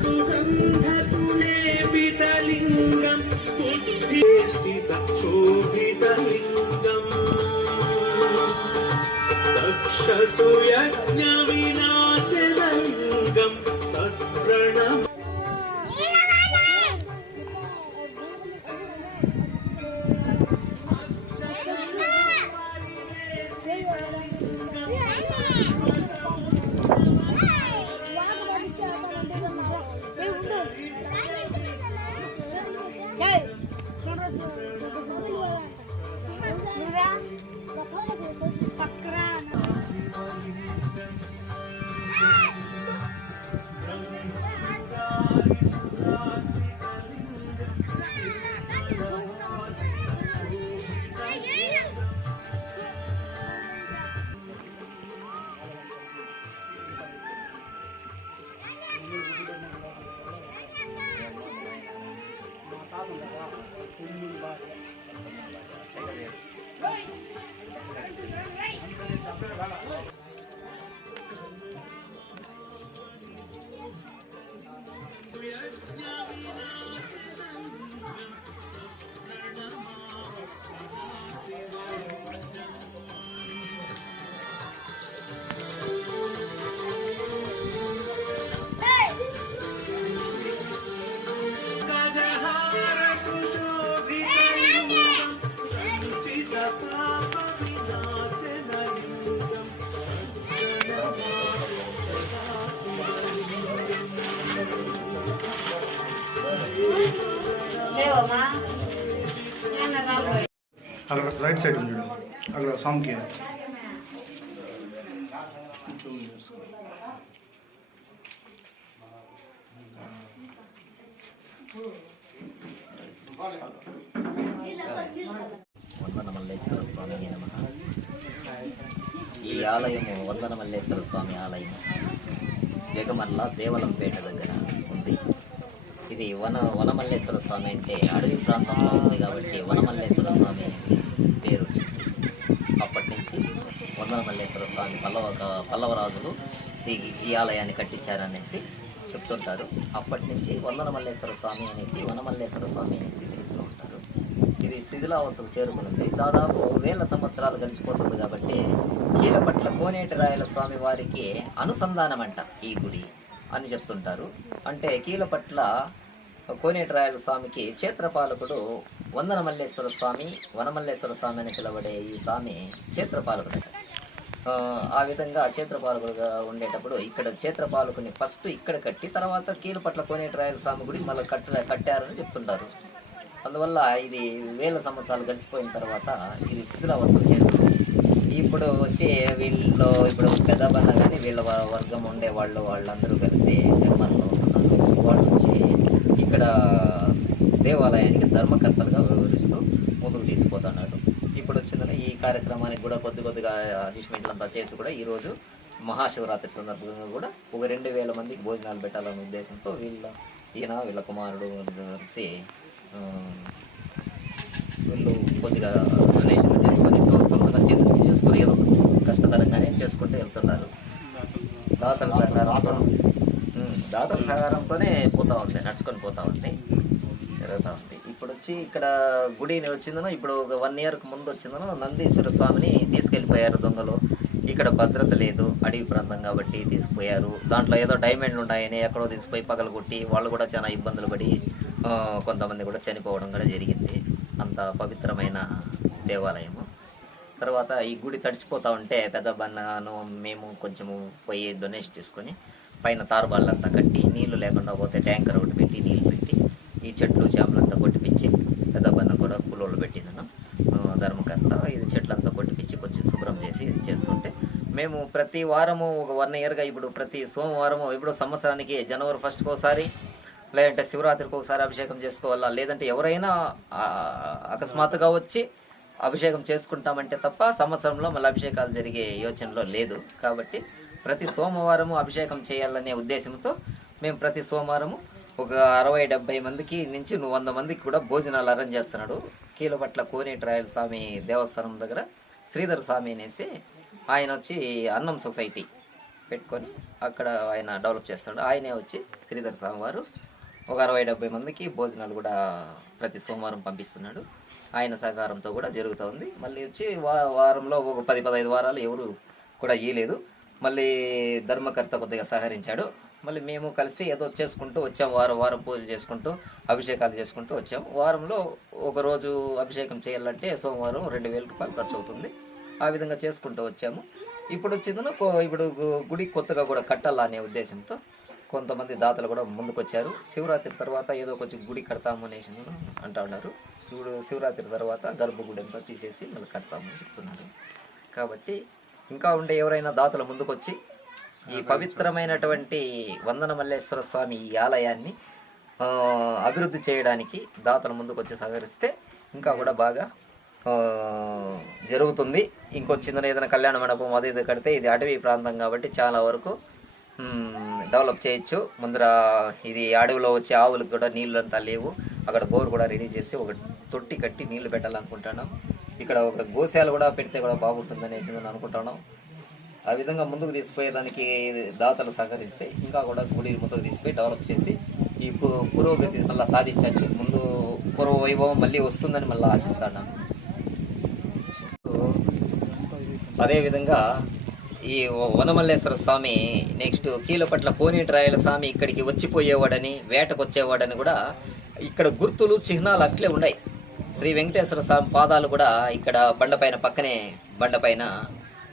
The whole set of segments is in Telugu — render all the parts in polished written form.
सुगन्धसुलेपितलिङ्गं बुद्धिस्थितक्षोभितलिङ्गम् दक्षसुयज्ञविनाशनलिङ्गं तत्प्रणम అక్కడ రైట్ సైడ్ ఉంది అక్కడ సాంగ్కి వందనమల్లేశ్వర స్వామి నమః. ఈ ఆలయము వందనమల్లేశ్వర స్వామి ఆలయము జగమల్ల దేవలంపేట దగ్గర ఉంది. ఇది వనమల్లేశ్వర స్వామి అంటే అడవి ప్రాంతంలో ఉంది కాబట్టి వనమల్లేశ్వర స్వామి అనేసి పేరు వచ్చింది. అప్పటి నుంచి వందనమల్లేశ్వర స్వామి పల్లవరాజులు ఈ ఆలయాన్ని కట్టించారనేసి చెప్తుంటారు. అప్పటి నుంచి వందనమల్లేశ్వర స్వామి అనేసి వనమల్లేశ్వర స్వామి అనేసి పిలుస్తూ ఉంటారు. ఇది శిథిలావస్థకు చేరుకున్నది. దాదాపు 1000 సంవత్సరాలు గడిచిపోతుంది కాబట్టి కీలపట్ల కోనేటి రాయల స్వామి వారికి అనుసంధానమంట ఈ గుడి అని చెప్తుంటారు. అంటే కీలపట్ల కోనేటి రాయల స్వామికి క్షేత్రపాలకుడు వందనమల్లేశ్వర స్వామి, వనమల్లేశ్వర స్వామి అని పిలవడే ఈ స్వామి క్షేత్రపాలకుడు. ఆ విధంగా క్షేత్రపాలకుడుగా ఉండేటప్పుడు ఇక్కడ క్షేత్రపాలకుని ఫస్ట్ ఇక్కడ కట్టి తర్వాత కీలపట్ల కోనేటి రాయల స్వామి గుడి మళ్ళీ కట్టారని చెప్తుంటారు. అందువల్ల ఇది 1000 సంవత్సరాలు గడిచిపోయిన తర్వాత ఇది శిథిలావస్థకు చేరుకుంది. ఇప్పుడు వచ్చి వీళ్ళు ఇప్పుడు పెద్దబన్న కానీ వీళ్ళ వర్గం ఉండే వాళ్ళందరూ కలిసి జగమన్లో ఉంటున్నారు. వాళ్ళు వచ్చి ఇక్కడ దేవాలయానికి ధర్మకర్తలుగా వ్యవహరిస్తూ ముందుకు తీసుకుపోతున్నారు. ఇప్పుడు వచ్చిందని ఈ కార్యక్రమానికి కూడా కొద్దిగా అడ్జస్ట్మెంట్లు అంతా చేసి కూడా ఈరోజు మహాశివరాత్రి సందర్భంగా కూడా ఒక 2000 మందికి భోజనాలు పెట్టాలనే ఉద్దేశంతో వీళ్ళ కుమారుడు కలిసి వీళ్ళు కొద్దిగా డొనేషన్లు చేసుకొని సొంతంగా చేతులు చేసుకొని ఏదో కష్టతరంగానే చేసుకుంటూ వెళ్తున్నారు. దాతల సహకారంతోనే పోతా ఉంది, నడుచుకొని పోతా ఉంది, జరుగుతూ ఉంది. ఇప్పుడు వచ్చి ఇక్కడ గుడిని వచ్చిందనో ఇప్పుడు ఒక 1 ఇయర్కి ముందు వచ్చిందనో నందీశ్వర స్వామిని తీసుకెళ్ళిపోయారు దొంగలు. ఇక్కడ భద్రత లేదు, అడవి ప్రాంతం కాబట్టి తీసుకుపోయారు. దాంట్లో ఏదో డైమండ్లు ఉన్నాయని ఎక్కడో తీసుకుపోయి పగలగొట్టి వాళ్ళు కూడా చాలా ఇబ్బందులు పడి కొంతమంది కూడా చనిపోవడం కూడా జరిగింది. అంత పవిత్రమైన దేవాలయము. తర్వాత ఈ గుడి తడిచిపోతూ ఉంటే పెద్దబన్నను మేము కొంచెము పోయి డొనేషన్ చేసుకొని పైన తారుబాళ్ళంతా కట్టి నీళ్లు లేకుండా పోతే ట్యాంకర్ ఒకటి పెట్టి నీళ్ళు పెట్టి ఈ చెట్లు చేపలంతా కొట్టిపించి పెద్దబన్న కూడా కూలోళ్ళు పెట్టిందను ధర్మకర్త. ఇది చెట్లంతా కొట్టిపించి కొంచెం శుభ్రం చేసి ఇది చేస్తుంటే మేము ప్రతి వారము ఒక 1 ఇయర్గా ఇప్పుడు ప్రతి సోమవారము ఇప్పుడు సంవత్సరానికి జనవరి 1st ఒకసారి లేదంటే శివరాత్రికి ఒకసారి అభిషేకం చేసుకోవాలా, లేదంటే ఎవరైనా అకస్మాత్తుగా వచ్చి అభిషేకం చేసుకుంటామంటే తప్ప సంవత్సరంలో మళ్ళీ అభిషేకాలు జరిగే యోచనలో లేదు. కాబట్టి ప్రతి సోమవారము అభిషేకం చేయాలనే ఉద్దేశంతో మేము ప్రతి సోమవారము ఒక 60-70 మందికి నుంచి 100 మందికి కూడా భోజనాలు అరేంజ్ చేస్తున్నాడు. కీలపట్ల కోనేటి రాయల స్వామి దేవస్థానం దగ్గర శ్రీధర్ స్వామి అనేసి ఆయన వచ్చి అన్నం సొసైటీ పెట్టుకొని అక్కడ ఆయన డెవలప్ చేస్తాడు. ఆయనే వచ్చి శ్రీధర స్వామి వారు ఒక 60-70 మందికి భోజనాలు కూడా ప్రతి సోమవారం పంపిస్తున్నాడు. ఆయన సహకారంతో కూడా జరుగుతుంది. మళ్ళీ వచ్చి వారంలో ఒక 10-15 వారాలు ఎవరు కూడా ఇయ్యలేదు. మళ్ళీ ధర్మకర్త కొద్దిగా సహకరించాడు. మళ్ళీ మేము కలిసి ఏదో చేసుకుంటూ వచ్చాము. వారం పూజలు చేసుకుంటూ అభిషేకాలు చేసుకుంటూ వచ్చాము. వారంలో ఒక రోజు అభిషేకం చేయాలంటే సోమవారం 2000 రూపాయలు ఖర్చు అవుతుంది. ఆ విధంగా చేసుకుంటూ వచ్చాము. ఇప్పుడు వచ్చిందను ఇప్పుడు గుడి కొత్తగా కూడా కట్టాలనే ఉద్దేశంతో కొంతమంది దాతలు కూడా ముందుకొచ్చారు. శివరాత్రి తర్వాత ఏదో కొంచెం గుడి కడతాము అనేసి అంటూ ఉన్నారు. ఇప్పుడు శివరాత్రి తర్వాత గర్భగుడి అంతా తీసేసి మళ్ళీ కడతామని చెప్తున్నారు. కాబట్టి ఇంకా ఉండే ఎవరైనా దాతలు ముందుకొచ్చి ఈ పవిత్రమైనటువంటి వందన మల్లేశ్వర స్వామి ఈ ఆలయాన్ని అభివృద్ధి చేయడానికి దాతలు ముందుకొచ్చి సహకరిస్తే ఇంకా కూడా బాగా జరుగుతుంది. ఇంకొచ్చిందని ఏదైనా కళ్యాణ మండపం అది ఇది కడితే ఇది అటవీ ప్రాంతం కాబట్టి చాలా వరకు డెవలప్ చేయొచ్చు. ముందర ఇది అడవిలో వచ్చే ఆవులకు కూడా నీళ్ళు అంతా లేవు. అక్కడ బోర్ కూడా రెడీ చేసి ఒక తొట్టి కట్టి నీళ్లు పెట్టాలనుకుంటున్నాం. ఇక్కడ ఒక గోశాల కూడా పెడితే కూడా బాగుంటుందని అనుకుంటున్నాం. ఆ విధంగా ముందుకు తీసుకుపోయేదానికి దాతలు సహకరిస్తే ఇంకా కూడా గుడి ముందుకు తీసుకుపోయి డెవలప్ చేసి ఈ పురోగతి మళ్ళీ సాధించవచ్చు. ముందు పూర్వ వైభవం మళ్ళీ వస్తుందని మళ్ళీ ఆశిస్తున్నాం. అదేవిధంగా ఈ వనమల్లేశ్వర స్వామి నెక్స్ట్ కీలపట్ల కోనేటిరాయల స్వామి ఇక్కడికి వచ్చిపోయేవాడని వేటకు వచ్చేవాడని కూడా ఇక్కడ గుర్తులు చిహ్నాలు అట్లే ఉన్నాయి. శ్రీ వెంకటేశ్వర స్వామి పాదాలు కూడా ఇక్కడ బండపైన పక్కనే బండపైన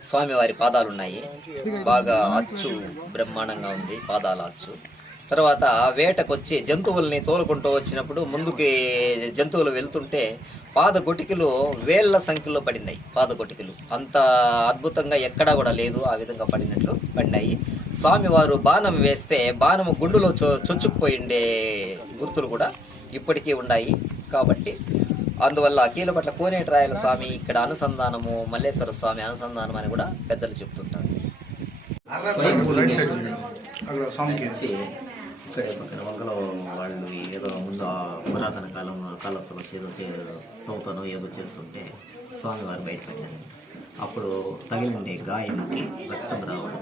స్వామివారి పాదాలు ఉన్నాయి. బాగా అచ్చు బ్రహ్మాండంగా ఉంది పాదాల అచ్చు. తర్వాత వేటకొచ్చి జంతువుల్ని తోలుకుంటూ వచ్చినప్పుడు ముందుకి జంతువులు వెళ్తుంటే పాదగొటికలు వేళ్ల సంఖ్యలో పడినాయి. పాదగొటికలు అంత అద్భుతంగా ఎక్కడా కూడా లేదు. ఆ విధంగా పడినాయి. స్వామివారు బాణం వేస్తే బాణము గుండులో చొచ్చుకుపోయిండే గుర్తులు కూడా ఇప్పటికీ ఉన్నాయి. కాబట్టి అందువల్ల కీలపట్ల కోనేటిరాయల స్వామి ఇక్కడ అనుసంధానము, మల్లేశ్వర స్వామి అనుసంధానం అని కూడా పెద్దలు చెప్తుంటారు. ఇక్కడే పక్కన వంగలో వాళ్ళు ఏదో ముందు పురాతన కాలస్తులు ఏదో తవ్వుతానో ఏదో చేస్తుంటే స్వామివారు బయట పెట్టారు. అప్పుడు తగిలిండే గాయంకి రక్తం రావడం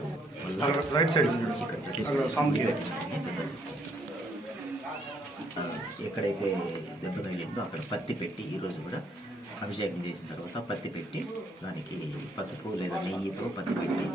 ఎక్కడైతే దెబ్బ తగిలిందో అక్కడ పత్తి పెట్టి ఈరోజు కూడా అభిషేకం చేసిన తర్వాత పత్తి పెట్టి దానికి పసుపు లేదా నెయ్యితో పత్తి పెట్టి